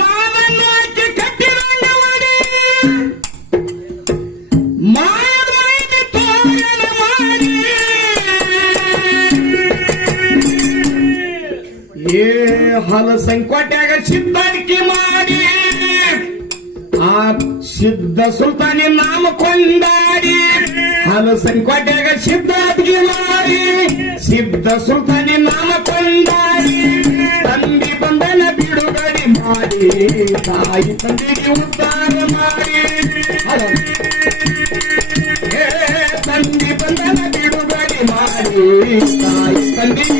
ಮಾದನ್ನಾಕಿ ಕಟ್ಟಿದಂಗ ಮಾಡಿ ಮಾದಮೈದಿ ತೋರಣ ಮಾಡಿ ಏ ಹಲಸಂಕೋಟ್ಯಾಗ ಸಿದ್ಧಾರಿಕೆ ಮಾಡಿ ಆ ಸಿದ್ಧ ಸುಲ್ತಾನಿ ನಾಮ ಕೊಂಡಾಡಿ ಹಲಸಂಕೋಟ್ಯಾಗ ಸಿದ್ಧಾರಿಕೆ ಮಾಡಿ ಸಿದ್ಧ ಸುಲ್ತಾನಿ ನಾಮ ಕೊಂಡಾಡಿ ತಂದಿ ಬಂಧನ ಬಿಡುಗಡೆ ಮಾಡಿ ತಾಯಿ ತಂದೆಗೆ ಉದ್ಧಾರ ಮಾಡಿ ತಂದಿ ಬಂಧನ ಬಿಡುಗಡೆ ಮಾಡಿ ತಾಯಿ ತಂದೆಗೆ